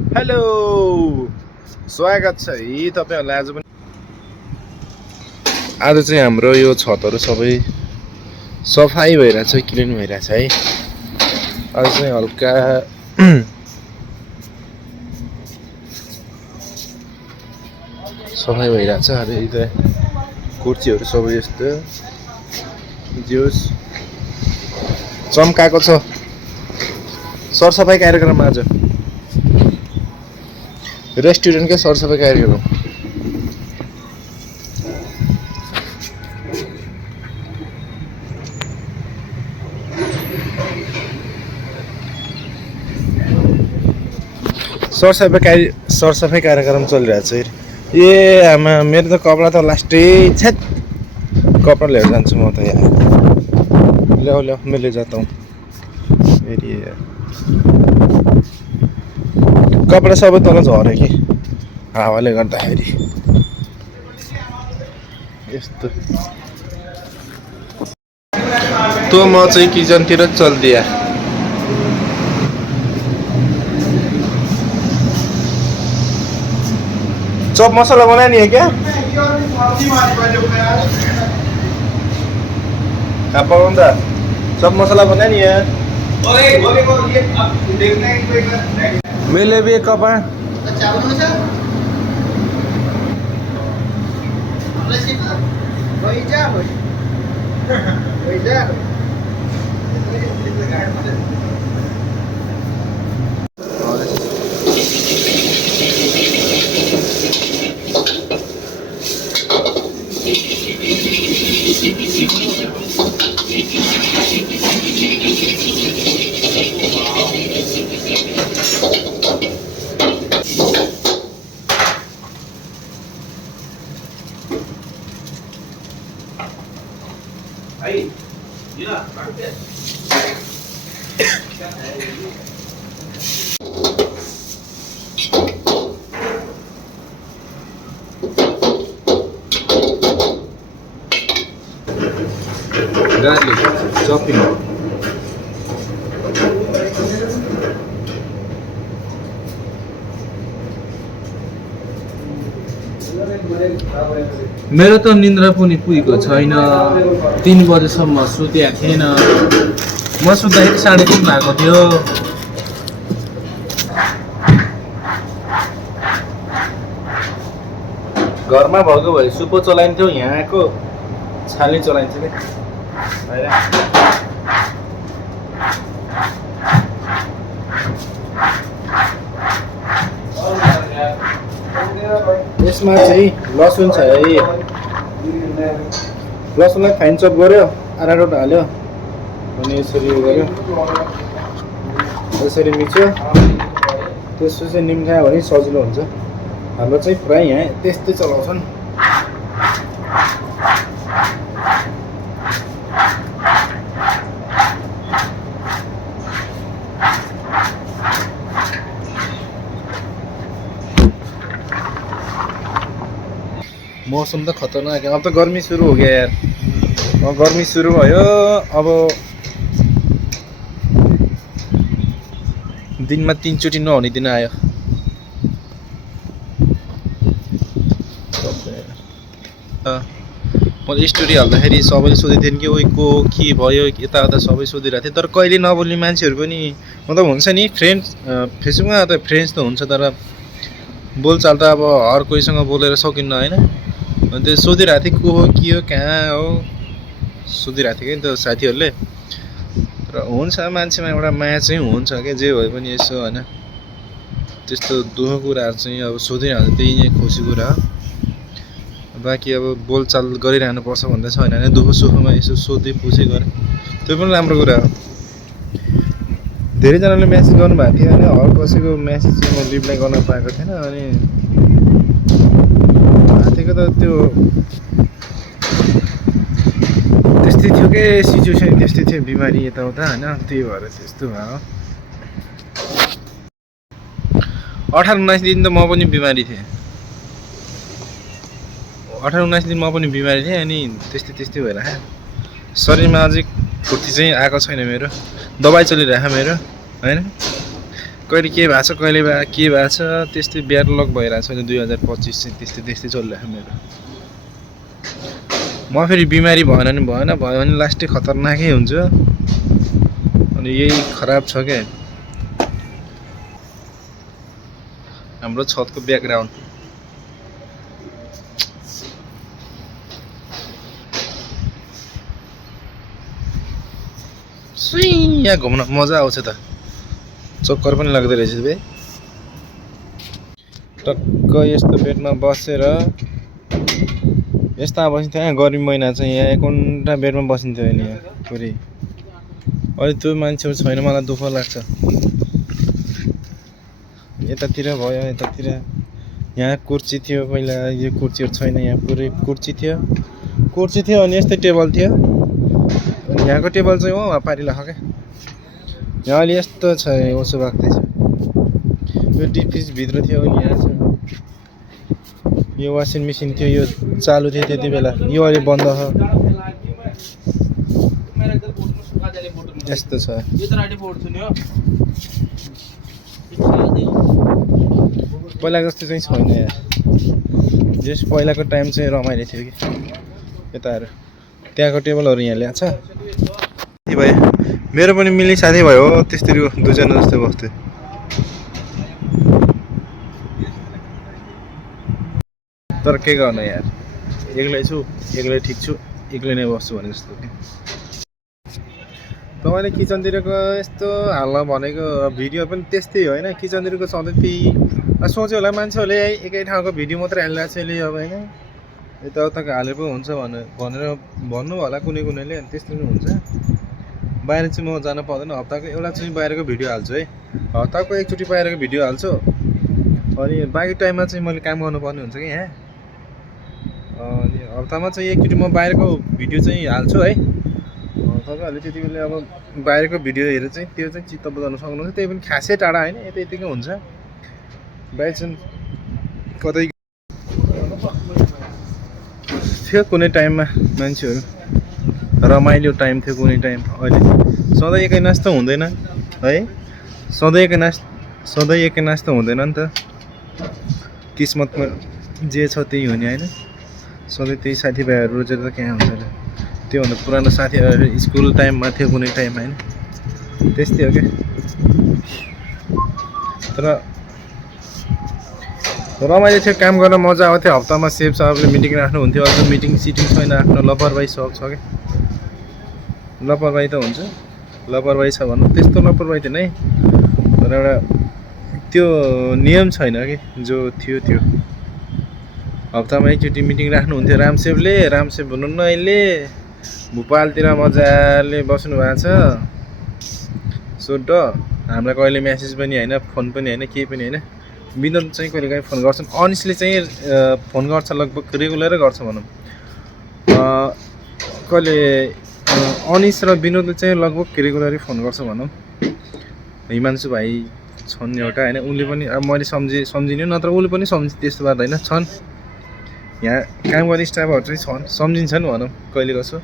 Hello स्वागत छ है तपाईहरुलाई आज चाहिँ हाम्रो यो छतहरु सबै सफाई भइराछ, क्लिन भइराछ है। आज चाहिँ हल्का सफाई भइराछ। अरे यो कुर्सीहरु सबै यस्तो ज्यूस चम्काको छ। सरसफाई कार्यक्रम आज रेस्टुरेन्टकै सरसफाई कार्यक्रम। सरसफाई कार्यक्रम चलिरहेछ। ए आमा मेरो त कपडा त लास्टै छ्याट कपडा लिएर जान्छु म त यहाँ। ल्याऊ ल्याऊ मैं ले जाता हूँ। कपडा सबै तल झर्यो कि हावाले गर्दाखेरि। यस्तो तो म चाहिँ किचनतिर चल्दिया। चप मसाला बनानी है क्या? क्या पकाउँदा? चप मसाला बनानी है? मैले भी एक कप है। Garlic chopping. मेरो त निन्द्रा पनि पुगेको छैन। 3 बजेसम्म सुतेको थिएन। म सुत्दाखेरि 3:30 भएको थियो। घरमा भएको भए सुपो चलाइन्थ्यो, यहाँको छाली चलाइन्छ के यसमा चाहिँ लसुन छ है। लसुनलाई फाइन चप गर्यो, अरारोट हाल्यो अनि यसरी गर्यो, यसरी मिच्यो। त्यसपछि निम खायो भने सजिलो हुन्छ। हाम्रो चाहिँ प्राय यहाँ त्यस्तै चलाउँछन्। मौसम तो खतरनाक है। अब तो गर्मी सुरु हो गया यार। अब गर्मी सुरु भयो। अब दिनमा 3 चोटि नहुने दिन आयो। मैले स्टोरी हाल्दाखेरि सबैले सोधिथिन् कि ओइ को के भयो यताउता सबै सोधिरहेको थिए। तर कहिले नबोल्ने मान्छेहरू पनि मतलब हुन्छ नि फ्रेन्ड्स। फेसबुकमा त फ्रेन्ड्स त हुन्छ, तर बोलचाल त अब हर कोहीसँग बोलेर सकिन्न हैन। अनि त्यो सोधिरहेको थिएँ को हो के हो कहाँ हो सोधिरहेको थिएँ कि त साथीहरूले। तर हुन्छ मान्छेमा एउटा माया चाहिँ हुन्छ क्या, जे भए पनि यसो हैन। त्यस्तो दुःख कुराहरू चाहिँ अब सोधिरहनु त्यही नै खुसी कुरा हो। बाँकी अब बोलचाल गरिरहनु पर्छ भन्ने छैन हैन। दुःख सुखमा यसो सोधी पुछी गरे त्यो पनि राम्रो कुरा हो। धेरैजनाले मेसेज गर्नुभएको थियो हैन। हर कसैको मेसेज चाहिँ म रिप्लाई गर्न पाएको थिएन। अनि साथीको त त्यो त्यस्तै थियो के सिचुएसन, त्यस्तै थियो बिमारी यताउता हैन। त्यही भएर त्यस्तो भयो। 18-19 दिन त म पनि बिमारी थिएँ। 18-19 दिन म पनि बिमारी थिएँ। अनि त्यस्तै भएर शरीरमा अझै फुर्ती चाहिँ आएको छैन मेरो। दबाई चलिरहेको मेरो हैन। कहिले के भएको छ कहिले के भएको छ त्यस्तै ब्याड लक भइरहेको छ 2025 चाहिँ त्यस्तै चलिरहेको मेरो। म फेरि बिमारी भएन नि भयो भने लास्टै खतरनाकै हुन्छ अनि यही खराब छ क्या हाम्रो छतको ब्याकग्राउन्ड। यहाँ घुम्न मजा आउँछ त चक्कर पनि लाग्दो रहेछ बे। टक्क यस्तो बेडमा बसेर यस्ता बसिन्थ्यो यहाँ गर्मी महिना चाहिँ यहाँ 1 घन्टा बेडमा बसिन्थ्यो नि यहाँ पुरै। अहिले त्यो मान्छेहरू छैन मलाई दुःख लाग्छ। यतातिर भयो यतातिर यहाँ कुर्सी थियो पहिला यो कुर्सीहरू छैन यहाँ पुरै कुर्सी थियो अनि यस्तै टेबल थियो अनि यहाँको टेबल चाहिँ हो पारिला क्या यहाँ अहिले यस्तो छ ओसो बाक्दैछ। यो डिप फ्रिज भित्र थियो अनि यहाँ छ यो वासिङ मेसिन थियो यो चालु थियो त्यति बेला यो अहिले बन्द छ यस्तो छ। पहिला जस्तो चाहिँ छैन यार जस पहिलाको टाइम चाहिँ रमाइलो थियो कि यताहरू त्यहाँको टेबलहरू यहाँ ल्याएको छ भयो मेरो पनि मिल्ने साथी भयो त्यस्तै 2 जना जस्तो बस्थ्यो। तर के गर्नु यार एक्लै छु एक्लै ठिक छु एक्लै नै बस्छु भने जस्तो कि तपाईँले किचनतिरको यस्तो हाल्न भनेको भिडियो पनि त्यस्तै होइन किचनतिरको सधैँ त्यही सोच्यो होला मान्छेहरूले एकै ठाउँको भिडियो मात्रै हालिरहेको छ यसले अब होइन यताउताको हाले पो हुन्छ भनेर भन्नु होला कुनैले अनि त्यस्तो पनि हुन्छ। बाहिर चाहिँ म जान पाउँदैन हप्ताको एउटा चाहिँ बाहिरको भिडियो हाल्छु है हप्ताको एकचोटि बाहिरको भिडियो हाल्छु अनि बाँकी टाइममा चाहिँ मैले काम गर्नुपर्ने हुन्छ कि यहाँ अनि हप्तामा चाहिँ एकचोटि म बाहिरको भिडियो चाहिँ हाल्छु है। तपाईँहरूले त्यति बेला अब बाहिरको भिडियो हेरेर चाहिँ त्यो चाहिँ चित्त बुझाउन सक्नुहुन्छ त्यही पनि खासै टाढा होइन यतिकै हुन्छ बाइक चाहिँ कतै थियो कुनै टाइममा मान्छेहरू रमाइलो टाइम थियो कुनै टाइम अहिले सधैँ एकै नाच त हुँदैन है सधैँ एकै नाच त हुँदैन नि त किस्मतमा जे छ त्यही हो नि होइन सधैँ त्यही साथीभाइहरू रोजेर त कहाँ हुन्छ र त्योभन्दा पुरानो साथीहरू स्कुल टाइममा थियो कुनै टाइम होइन त्यस्तै हो क्या। तर रमाइलो थियो काम गर्न मजा आउँथ्यो हप्तामा सेफ साहबले मिटिङ राख्नुहुन्थ्यो अझ मिटिङ सिटिङ छैन आफ्नो लापरवाही सब छ क्या लापरवाही त हुन्छ लापरवाही छ भन्नु त्यस्तो लापरवाही त नै तर एउटा त्यो नियम छैन कि जो थियो त्यो हप्तामा एकचोटि मिटिङ राख्नुहुन्थ्यो रामसेप हुनुहुन्न अहिले भोपालतिर मजाले बस्नु भएको छ सोड्ड हामीलाई कहिले म्यासेज पनि होइन फोन पनि होइन केही पनि होइन विनोद चाहिँ कहिले काहीँ फोन गर्छन् अनिसले चाहिँ फोन गर्छ लगभग रेगुलरै गर्छ भनौँ कहिले अनिस र विनोदले चाहिँ लगभग रेगुलरै फोन गर्छ भनौँ। हिमांशु भाइ छन् एउटा होइन उनले पनि अब मैले सम्झिने नत्र उसले पनि सम्झि त्यस्तो बात होइन छन् यहाँ काम गर्ने स्टाफहरू चाहिँ छन् सम्झिन्छन् भनौँ कहिले कसो।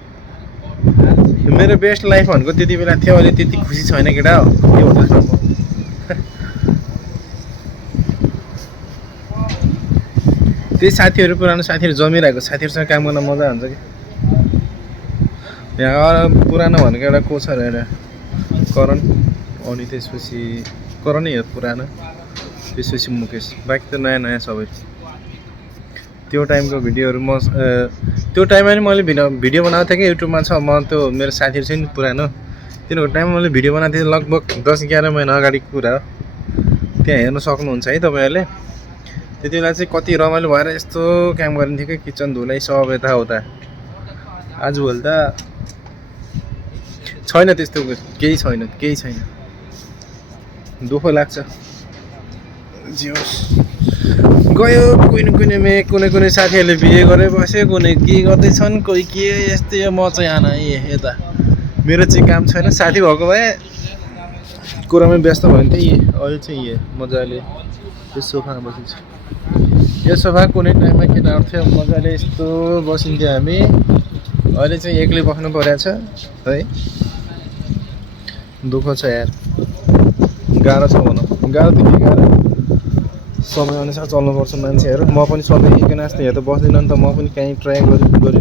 मेरो बेस्ट लाइफ भनेको त्यति बेला थियो अहिले त्यति खुसी छैन केटा हो के भन्दैछ म त्यही साथीहरू पुरानो साथीहरू जमिरहेको साथीहरूसँग काम गर्न मजा हुन्छ कि यहाँ पुरानो भनेको एउटा को छ र एउटा करण अनि त्यसपछि करणै हो पुरानो त्यसपछि मुकेश बाँकी त नयाँ सबै त्यो टाइमको भिडियोहरू म त्यो टाइममा नि मैले भिडियो बनाएको थिएँ कि युट्युबमा छ म त्यो मेरो साथीहरू चाहिँ नि पुरानो तिनीहरूको टाइममा मैले भिडियो बनाएको थिएँ लगभग 10-11 महिना अगाडिको कुरा हो त्यहाँ हेर्न सक्नुहुन्छ है तपाईँहरूले त्यति बेला चाहिँ कति रमाइलो भएर यस्तो काम गरिन्थ्यो कि किचन धुलाई सब यताउता आजभोलि त छैन त्यस्तो केही छैन दुःख लाग्छ जे होस् गयो कुनै साथीहरूले बिहे गरेर बस्यो कुनै के गर्दैछन् कोही के यस्तै म चाहिँ आना यता मेरो चाहिँ काम छैन साथी भएको भए कुरामा व्यस्त भयो नि त अहिले चाहिँ मजाले यो सोफामा बसिन्छ यो सोफा कुनै टाइममा केटाहरू थियो मजाले यस्तो बसिन्थ्यो हामी अहिले चाहिँ एक्लै बस्नु परेको छ है दुःख छ यार गाह्रो छ भनौँ। गाह्रो त के गाह्रो समयअनुसार चल्नुपर्छ मान्छेहरू। म पनि सधैँ एकै नाच्ने यहाँ त बस्दिनँ नि त, म पनि कहीँ ट्राई गरी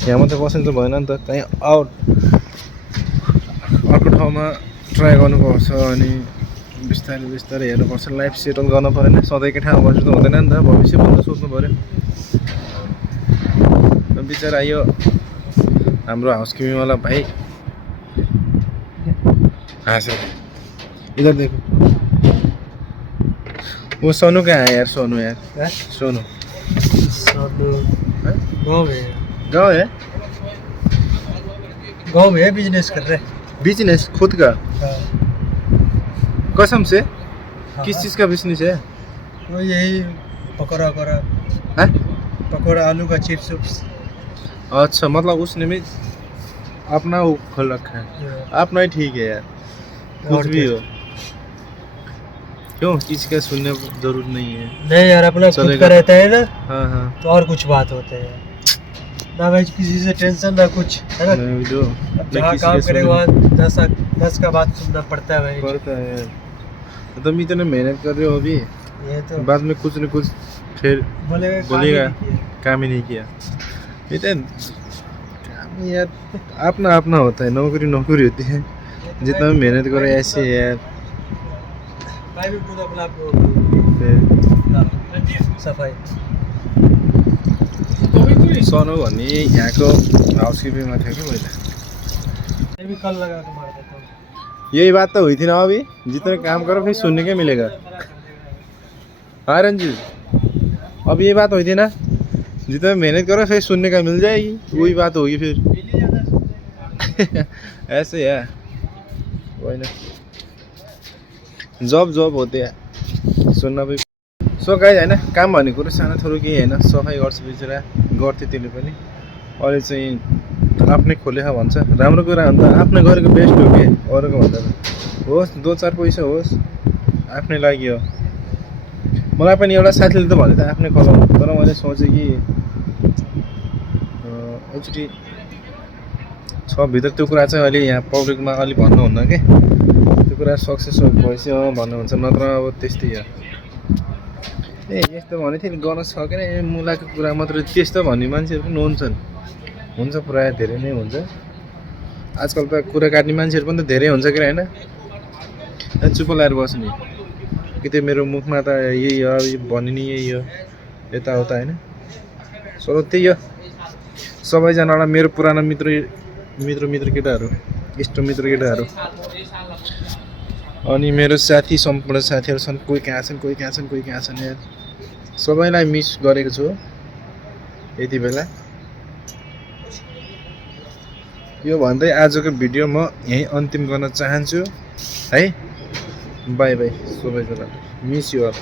यहाँ मात्रै बस्नु त भएन नि त, कहीँ आउट अर्को ठाउँमा ट्राई गर्नुपर्छ। अनि बिस्तारै बिस्तारै हेर्नुपर्छ, लाइफ सेटल गर्न पऱ्यो नि, सधैँकै ठाउँमा बस्नु त हुँदैन नि त, भविष्य पनि त सोच्नु पऱ्यो। बिचरा यो हाम्रो हाउसकिपिङवाला भाइ हाँसे, इधर देखो वो सोनू कहाँ है यार, सोनू यार सोनू गाँव है गाँव में बिजनेस कर रहे हैं। बिजनेस खुद का हाँ। कसम से हाँ। किस चीज़ का बिजनेस है? वो यही पकौड़ा वकौड़ा, हैं? पकौड़ा आलू का चिप्स उप्स। अच्छा, मतलब उसने भी अपना वो खोल रखा है, अपना ही ठीक है यार, कुछ और भी क्या? हो। क्यों किसी का सुनने जरूर नहीं है। नहीं यार, अपना खुद चलेगा का रहता है ना, हाँ हाँ तो और कुछ बात होते हैं ना भाई, किसी से टेंशन ना कुछ, है ना। नहीं, जो अब जहाँ किसी काम के करे सुनने- वहाँ 10 का बात सुनना पड़ता है भाई। पड़ता है यार, तो तुम इतने मेहनत कर रहे हो अभी, ये तो बाद में कुछ न कुछ फिर बोलेगा काम ही नहीं किया। ये तो काम यार अपना अपना होता है, नौकरी नौकरी होती है, जितना भी मेहनत करो ऐसे है यार। भाई भी खुद अपना फिर सफाई। सोनू भन्ने यहाँको हाउसकिपिङमा थियो कि पहिला। ये भी कल लगा के मार देता हूँ। यही बात तो हुई थी ना अभी, जितना काम करो फिर सुनने के मिलेगा। हाँ रंजू, अब ये बात हुई थी ना, जितना मेहनत करो फिर सुनने का मिल जाएगी, वही बात होगी फिर। ऐसे है वही ना, जब जब होते हैं सुन्न भी। सो गाइज होइन, काम भन्ने कुरो सानो थोरो केही होइन, सफाइ गर्छ बिचरा, गर्थ्यो त्यसले पनि, अहिले चाहिँ आफ्नै खोलेको भन्छ। राम्रो कुरा हो नि त, आफ्नै गरेको बेस्ट हो कि अरूको भन्दा त। होस् 2-4 पैसा होस्, आफ्नै लागि हो। मलाई पनि एउटा साथीले त भन्यो त आफ्नै खोलाउनु, तर मैले सोचेँ कि एकचोटि छ भित्र त्यो कुरा चाहिँ अहिले यहाँ पब्लिकमा अलि भन्नुहुन्न कि, त्यो कुरा सक्सेस भएपछि भन्नुहुन्छ, नत्र अब त्यस्तै हो। ए यस्तो भनेको थिएँ गर्न सकेन, ए मुलाको कुरा मात्रै त्यस्तो भन्ने मान्छेहरू पनि हुन्छ प्रायः धेरै नै हुन्छ। आजकल त कुरा काट्ने मान्छेहरू पनि त धेरै हुन्छ कि होइन, चुप लाएर बस्ने कि त्यो मेरो मुखमा त यही हो, यो भन्ने नि यही हो, यताउता होइन। सो त्यही हो, सबैजनालाई मेरो पुरानो मित्र केटाहरू, इष्टमित्र केटाहरू, अनि मेरो साथी, सम्पूर्ण साथीहरू छन्, कोही कहाँ छन् यार, सबैलाई मिस गरेको छु यति बेला। यो भन्दै आजको भिडियो म यहीँ अन्तिम गर्न चाहन्छु है। बाई बाई सबैजनालाई, मिस यु अल।